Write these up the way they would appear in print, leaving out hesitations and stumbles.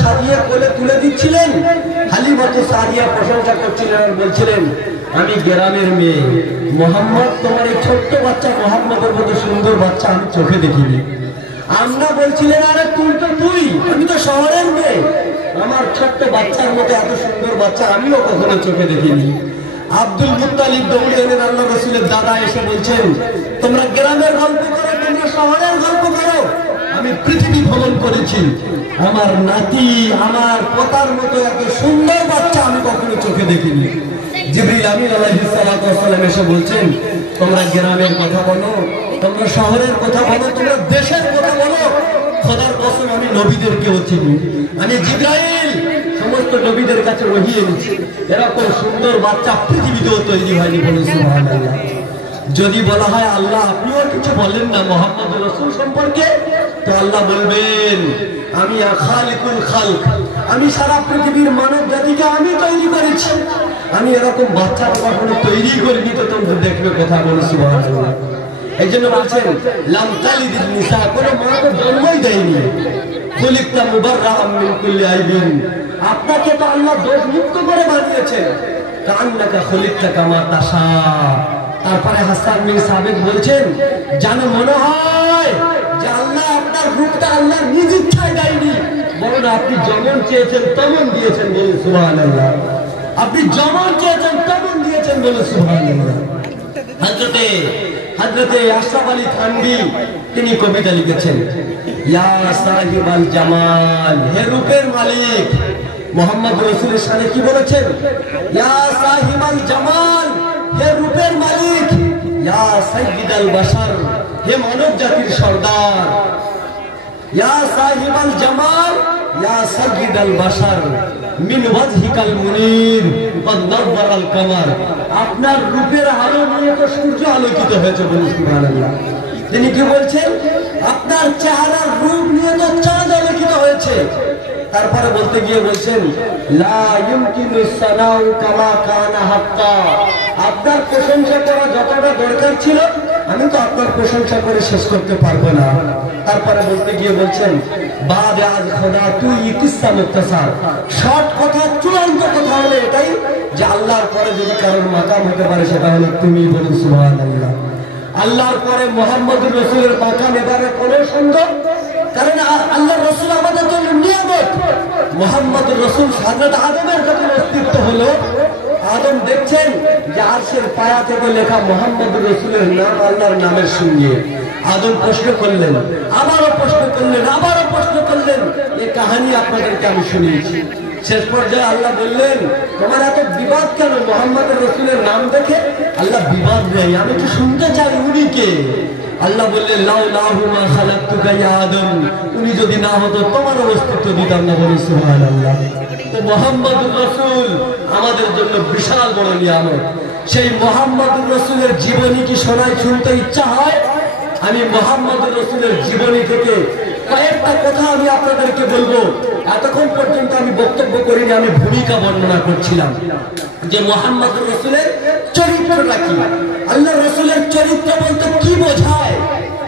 সাজিয়ে কোলে তুলে দিচ্ছিলেন, হালিমাতু সাদিয়া প্রশংসা করছিলেন আর বলছিলেন, আমি গ্রামের মেয়ে মোহাম্মদ, তোমার এই ছোট্ট বাচ্চা মোহাম্মদের মতো সুন্দর বাচ্চা আমি চোখে দেখিনি। আমরা বলছিলেন, আরে তুই তো তুই, আমি তো শহরের মেয়ে, আমার ছোট্ট বাচ্চার মতো এত সুন্দর বাচ্চা আমিও কখনো চোখে দেখিনি। আব্দুল মুত্তালিব দৌড়ে এলেন, আল্লাহ রাসূলের দাদা এসে বলছেন, তোমরা গ্রামের গল্প করো, তোমরা শহরের গল্প করো, আমি পৃথিবী ভ্রমণ করেছি, আমার নাতি আমার পোতার মতো এত সুন্দর বাচ্চা আমি কখনো চোখে দেখিনি। জিবরিল আমিন আলাইহিস সালাতু ওয়াস সালাম এসে বলছেন, তোমরা গ্রামের কথা বলো, তোমরা শহরের কথা বলো, তোমরা দেশের কথা বলো, খোদার কসম আমি নবীদেরকেও চিনি। আমি জিবরাইল সমস্ত নবীদের কাছে ওহী এনেছি, এরকম সুন্দর বাচ্চা পৃথিবীতেও তৈরি হয়নি, বলুন সুবহানাল্লাহ। যদি বলা হয় আল্লাহ আপনিও কিছু বলেন না মুহাম্মদুর রাসূল সম্পর্কে, তো আল্লাহ বলবেন, আমি খালিকুল খালক, আমি সারা পৃথিবীর মানব জাতিকে আমি তৈরি করেছি, আমি এরকম বাচ্চা কখনো তৈরি করিনি, তো তোমরা দেখবে কথা, বলুন সুবহানাল্লাহ। এই জন্য বলছেন, লাম তালিদিন নিসা, কোনো মা তো জন্মই দেয়নি, খুলিকতা মুবাররাআম মিন কুল্লি আইবিন, আপনাকে তো আল্লাহ দোষ মুক্ত করে বানিয়েছেন, কান্নাকা খুলিকতা কামা তাশা। তারপরে হাসান বিন সাবিত বলছেন, জানো মনে হয় যে আল্লাহ আপনার রূপটা আল্লাহ নিজ ইচ্ছায় দেয়নি, বরং আপনি যেমন চেয়েছেন তেমন দিয়েছেন, বলুন সুবহানাল্লাহ। আপনি যেমন চেয়েছেন তেমন দিয়েছেন, বলুন সুবহানাল্লাহ। হযরতে আশরাফ আলী থানভী তিনি কবিতা লিখেছেন, ইয়া সাহিবাল জামাল, হে রূপের মালিক। মুহাম্মদ রাসূলের শানে কি বলেছেন, ইয়া সাহিবাল জামাল, হে রূপের মালিক, ইয়া সাইয়্যিদাল বাশার, হে মানব জাতির সর্দার, ইয়া সাহিবাল জামাল, ইয়া সাইয়্যিদাল বাশার, মিন ওয়াজহিকাল মুনির ওয়া নাওয়ারাল কামার, আপনার রূপের আলো নিয়ে তো সূর্য আলোকিত হয়েছে, বলুন সুবহানাল্লাহ। তিনি কি বলছেন, আপনার চেহারার রূপ নিয়ে তো চাঁদ আলোকিত হয়েছে। তারপরে বলতে গিয়ে বলছেন, লা ইউমকিনু সানাউ কামা কানা হাক্কা, আপনার প্রশংসা করা যতটা দরকার ছিল আমি তো আপনার প্রশংসা করে শেষ করতে পারবো না। তারপরে বলতে গিয়ে বলছেন, বাদ আজ খোদা তুই কিসসা মুখতাসার, শর্ট কথা, চূড়ান্ত কথা হলো এটাই যে আল্লাহর পরে যদি কারোর মাকাম হতে পারে সেটা হলো তুমি, বলুন সুবহানাল্লাহ। আল্লাহর পরে মুহাম্মদুর রাসূলের মাকাম এবারে কোনো সন্দেহ, কারণ আল্লাহর রাসূল আমাদের জন্য নিয়ামত। মুহাম্মদুর রাসূল হযরত আদমের যখন অস্তিত্ব হলো, আদম দেখছেন যে আরশের পায়া থেকে লেখা মুহাম্মদুর রাসূলের নাম আল্লাহর নামের সঙ্গে। আদম প্রশ্ন করলেন, আবারও প্রশ্ন করলেন, আবারও প্রশ্ন করলেন, এই কাহিনী আপনাদেরকে আমি শুনিয়েছি। শেষ পর্যায়ে আল্লাহ বললেন, তোমার এত বিবাদ কেন মুহাম্মদুর রাসূলের নাম দেখে? আল্লাহ, বিবাদ নেই, আমি তো শুনতে চাই উনি কে। আল্লাহ বললেন, লাউলাহু মা খালাকতুকা ইয়া আদম, উনি যদি না হতো তোমার অস্তিত্ব দিতাম না, বলুন সুবহানাল্লাহ। তো মুহাম্মদুর রাসূল আমাদের জন্য বিশাল বড় নিয়ামত। সেই মুহাম্মদুর রাসূলের জীবনী কি শোনায় শুনতে ইচ্ছা হয়? আমি মুহাম্মদুর রাসূলের জীবনী থেকে কয়েকটা কথা আমি আপনাদেরকে বলবো। এতক্ষণ পর্যন্ত আমি বক্তব্য করিনি, আমি ভূমিকা বর্ণনা করছিলাম যে মুহাম্মদুর রাসূলের চরিত্রটা কি, আল্লাহ রাসূলের চরিত্র বলতে কি বোঝায়,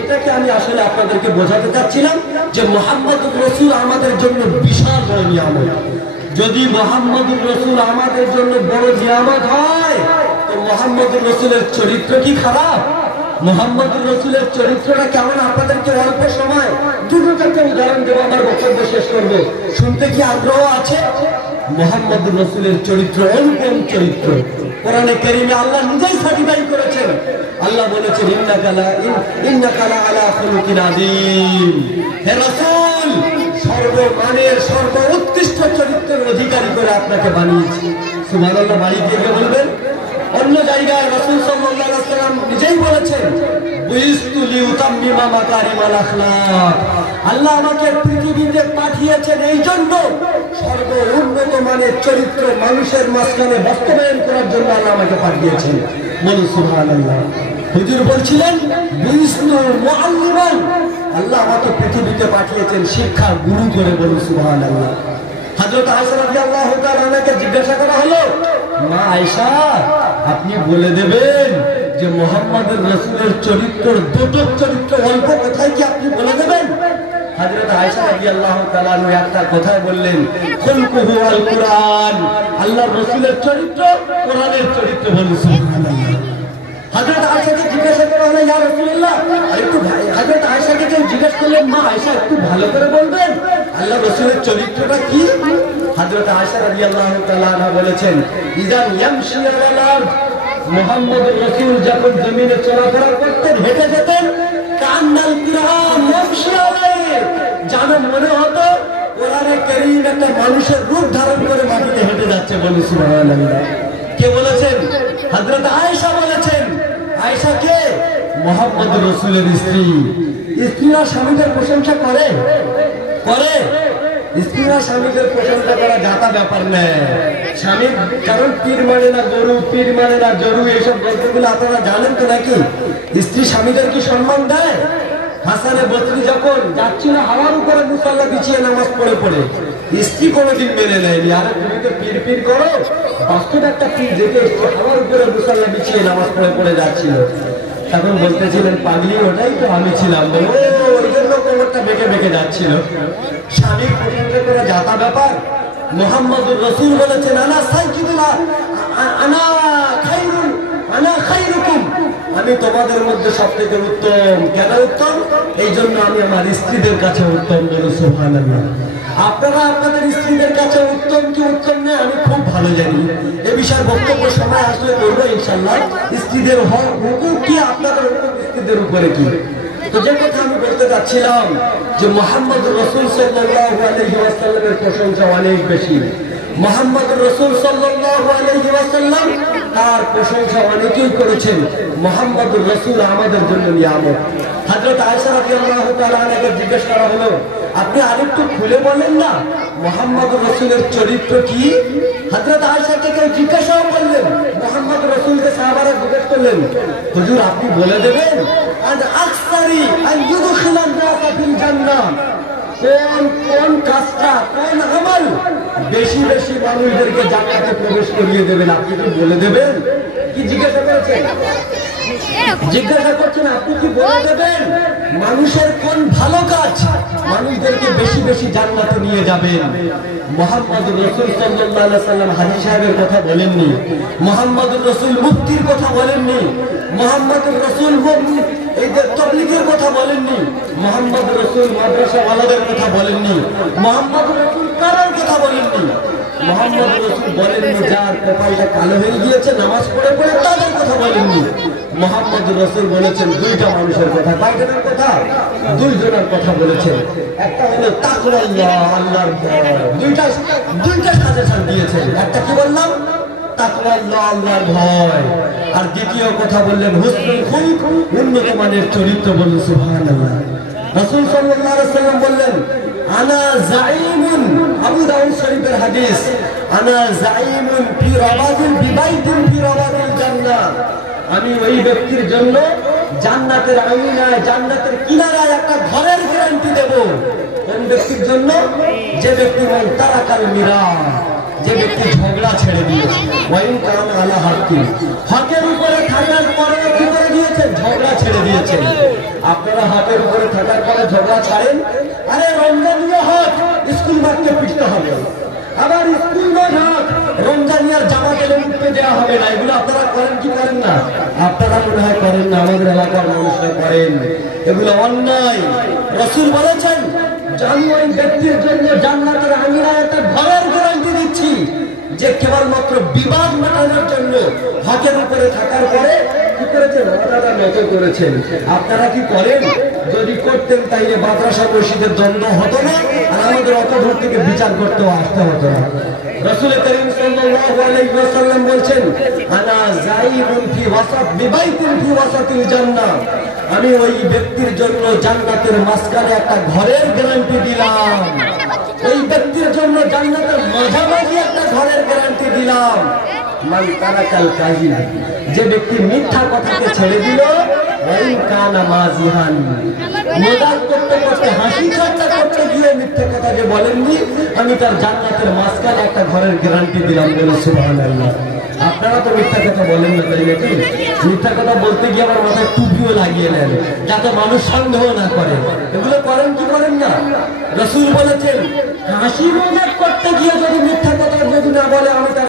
এটাকে আমি আসলে আপনাদেরকে বোঝাতে চাচ্ছিলাম যে মুহাম্মদুর রাসূল আমাদের জন্য বিশাল বড় নিয়ামত। যদি মুহাম্মদুর রাসূল আমাদের জন্য বড় নিয়ামত হয়, তো মুহাম্মদুর রাসূলের চরিত্র কি খারাপ? মুহাম্মদুর রাসূলের চরিত্রটা কেমন আপনাদেরকে অল্প সময় দুটো চারটে উদাহরণ দেবো, আমার বক্তব্য শেষ করবো। শুনতে কি আগ্রহ আছে? মুহাম্মদুর রাসূলের চরিত্র অনুপম চরিত্র। কোরআনে কারীমে আল্লাহ নিজেই সার্টিফাই করেছেন। আল্লাহ বলেছেন, ইন্নাকা লা আলা খুলুকিন আযীম, হে রাসূল সর্বমানের সর্বোৎকৃষ্ট চরিত্রের অধিকারী করে আপনাকে বানিয়েছি। সুবহানাল্লাহ, বাড়িতে গিয়ে বলবেন। অন্য জায়গায় রাসূল সাল্লাল্লাহু আলাইহি ওয়াসাল্লাম নিজেই বলেছেন, বুইস্তু লিউতাম্মিমা মাকারিমাল আখলাক, আল্লাহ আমাকে পৃথিবীতে পাঠিয়েছেন এই জন্য সর্বোন্নত মানের চরিত্র মানুষের মাঝখানে বাস্তবায়ন করার জন্য আল্লাহ আমাকে পাঠিয়েছেন, বলুন সুবহানাল্লাহ। হুজুর বলছিলেন, বুইস্তু মুআল্লিমান, আল্লাহ আমাকে পৃথিবীতে পাঠিয়েছেন শিক্ষা গুরু করে, বলুন সুবহানাল্লাহ। হযরত আয়েশা রাদিয়াল্লাহু তাআলা আনহাকে জিজ্ঞাসা করা হলো, মা আয়েশা আপনি বলে দেবেন যে মুহাম্মদুর রাসূলের চরিত্রের দুটো চরিত্র অল্প কথায় কি আপনি বলে দেবেন? হযরত আয়েশা রাদিয়াল্লাহু তাআলা আনহা একটা কথা বললেন, খুলকুহু আল কুরআন, আল্লাহর রাসূলের চরিত্র কোরআনের চরিত্র। বলুন সুবহানাল্লাহ। হযরত আয়েশাকে জিজ্ঞাসা করা হলো, ইয়া রাসূলুল্লাহ, একটু হযরত আয়েশাকে কেউ জিজ্ঞেস করলেন, মা আয়েশা একটু ভালো করে বলবেন আল্লাহর রাসূলের চরিত্রটা কি? হযরত আয়েশা রাদিয়াল্লাহু তাআলা আনহা বলেছেন, ইযান ইয়ামশি আলাল আরদ, মুহাম্মদুর রাসূল যখন জমিনে চলাফেরা করতেন, হেঁটে যেতেন, কান্নাল কুরআন ইয়ামশি আলাইহি, যেন মনে হতো কোরআনে কারীম একটা মানুষের রূপ ধারণ করে মাটিতে হেঁটে যাচ্ছে। বলুন সুবহানাল্লাহ। কে বলেছেন? হযরত আয়েশা বলেছেন। আয়েশা কে? মুহাম্মদুর রাসূলের স্ত্রী। স্ত্রীরা স্বামীদের প্রশংসা করে? করে? স্ত্রীরা স্বামীদের প্রশংসা করা জাতা ব্যাপার নেই। স্বামী কারণ পীর মানে না গরু, পীর মানে না জরু, এইসব গল্পগুলো আপনারা জানেন তো নাকি? স্ত্রী স্বামীদের কি সম্মান দেয়? হাসানে বসরি যখন যাচ্ছিল হাওয়ার উপরে মুসাল্লা বিছিয়ে নামাজ পড়ে পড়ে, স্ত্রী কোনোদিন মেনে নেয়নি। আরে তুমি তো পীর পীর করো, বাস্তব একটা পীর দেখে হাওয়ার উপরে মুসাল্লা বিছিয়ে নামাজ পড়ে পড়ে যাচ্ছিল। তখন বলতেছিলেন, পাগলি ওটাই তো আমি ছিলাম। ওই জন্য কোমরটা বেঁকে বেঁকে যাচ্ছিল। স্বামী প্রশংসা করে জাতা ব্যাপার। মুহাম্মদুর রাসূল বলেছেন, আনা সাইয়্যিদুল্লাহ, আনা খায়রুন, আনা খায়রুকুম, আমি তোমাদের মধ্যে সবথেকে উত্তম। কেন উত্তম? এই জন্য আমি আমার স্ত্রীদের কাছে উত্তম। বলে সুবহানাল্লাহ। আপনারা আপনাদের স্ত্রীদের কাছে উত্তম কি উত্তম না আমি খুব ভালো জানি। এ বিষয়ে বক্তব্য সময় আসলে করবো ইনশাআল্লাহ। স্ত্রীদের হুকুম কি, আপনাদের হুকুম স্ত্রীদের উপরে কি। তো যে কথা আমি বলতে চাচ্ছিলাম যে মুহাম্মদুর রাসূল সাল্লাল্লাহু আলাইহি ওয়াসাল্লামের প্রশংসা অনেক বেশি। মুহাম্মদুর রাসূল সাল্লাল্লাহু আলাইহি ওয়াসাল্লাম তার প্রশংসা অনেকেই করেছেন। মুহাম্মদুর রাসূল আমাদের জন্য নিয়ামত। হযরত আয়েশা রাদিয়াল্লাহু তাআলা আনহাকে জিজ্ঞেস করা হলো, আপনি আরেকটু খুলে বলেন না মুহাম্মদুর রাসূলের চরিত্র কি? হযরত আয়েশাকে কেউ জিজ্ঞাসা করলেন, মুহাম্মদুর রাসূলকে সাহাবারা জিজ্ঞেস করলেন, হুজুর আপনি বলে দেবেন আন আকসারি আন ইউদখিলান নাস ফিল জান্নাহ, কোন কাজটা, কোন আমল বেশি বেশি মানুষদেরকে জান্নাতে প্রবেশ করিয়ে দেবেন, আপনি কি বলে দেবেন? কি জিজ্ঞাসা করেছেন? জিজ্ঞাসা করছেন আপনি কি বলে দেবেন মানুষের কোন ভালো কাজ মানুষদেরকে বেশি বেশি জান্নাতে নিয়ে যাবেন? মুহাম্মদুর রাসূল সাল্লাল্লাহু আলাইহি ওয়াসাল্লাম হাজী সাহেবের কথা বলেননি, মুহাম্মদুর রাসূল মুফতির কথা বলেননি, মুহাম্মদুর রাসূল এই যে তাবলীগের কথা বলেননি, মুহাম্মদুর রাসূল মাদ্রাসা ওয়ালাদের কথা বলেননি, মুহাম্মদুর রাসূল কারোর কথা বলেননি। মুহাম্মদুর রাসূল বলেননি যার কপালটা কালো হয়ে গিয়েছে নামাজ পড়ে পড়ে, তাদের কথা বলেননি। মুহাম্মদুর রাসূল বলেছেন দুইটা মানুষের কথা। কয়জনের কথা? দুইজনের কথা বলেছেন। একটা হলো তাকওয়াল্লাহ, আল্লাহর ভয়। দুইটা সাজেশন দিয়েছেন। একটা কি বললাম? তাকওয়াল্লাহ, আল্লাহর ভয়। আর দ্বিতীয় কথা বললেন হুসনুল খুলক, উন্নত মানের চরিত্র। বলুন সুবহানাল্লাহ। রাসূল সাল্লাল্লাহু আলাইহি ওয়াসাল্লাম বললেন, আনা যাঈমুন, আবু দাউদ শরীফের হাদিস, আনা যাঈমুন ফি রাবাদিল বিবাইতিন ফি রাবাদিল জান্নাহ, আমি ওই ব্যক্তির জন্য জান্নাতের আঙিনায়, জান্নাতের কিনারায় একটা ঘরের গ্যারান্টি দেব। কোন ব্যক্তির জন্য? যে ব্যক্তি মান তারাকাল মিরা, যে ব্যক্তি ঝগড়া ছেড়ে দিয়েছে, ওয়াইন কান আলা হাক্কি, হকের উপরে থাকার পরে কি করে দিয়েছেন? ঝগড়া ছেড়ে দিয়েছেন। আপনারা হকের উপরে থাকার পরে ঝগড়া ছাড়েন? আরে রমজানিয়া হক, স্কুল মাঠে পিটতে হবে, আবার স্কুল নয় হক, রমজানিয়ার জামা গেলে উঠতে দেওয়া হবে না। এগুলো আপনারা করেন কি করেন না? আপনারা মনে হয় করেন না, আমাদের এলাকার মানুষরা করেন। এগুলো অন্যায়। রাসূল বলেছেন আমি ওই ব্যক্তির জন্য জান্নাতের আঙিনায় একটা ঘরের গ্যারান্টি দিচ্ছি যে কেবলমাত্র বিবাদ মেটানোর জন্য হকের উপরে থাকার পরে কি করেছেন? ওনারা নত করেছেন। আপনারা কি করেন? যদি করতেন তাইলে মাদ্রাসা মসজিদের দ্বন্দ্ব হতো না, আর আমাদের অত দূর থেকে বিচার করতেও আসতে হতো না। রাসূল করিম সাল্লাল্লাহু আলাইহি ওয়াসাল্লাম বলছেন, আনা যাঈমুন ফি ওয়াসাত বিবাইতিন ফি ওয়াসাতিল জান্নাহ, আমি ওই ব্যক্তির জন্য জান্নাতের মাঝখানে একটা ঘরের গ্যারান্টি দিলাম। ওই ব্যক্তির জন্য জান্নাতের মাঝামাঝি একটা ঘরের গ্যারান্টি দিলাম। মান তারাকাল কাযিব, যে ব্যক্তি মিথ্যা কথাকে ছেড়ে দিল, ওয়াইন কানা মাযিহান, মজাক করতে করতে হাসি ঠাট্টা করতে গিয়ে মিথ্যা কথা যে বলেননি, আমি তার জান্নাতের মাঝখানে একটা ঘরের গ্যারান্টি দিলাম। বলে সুবহানাল্লাহ। আপনারা তো মিথ্যা কথা বলেন না, তাই নাকি? মিথ্যা কথা বলতে গিয়ে আমার মাথায় টুপিও লাগিয়ে নেন যাতে মানুষ সন্দেহ না করে। এগুলো করেন কি করেন না? রাসূল বলেছেন হাসি মজাক করতে গিয়ে যদি মিথ্যা কথা যদি না বলে আমি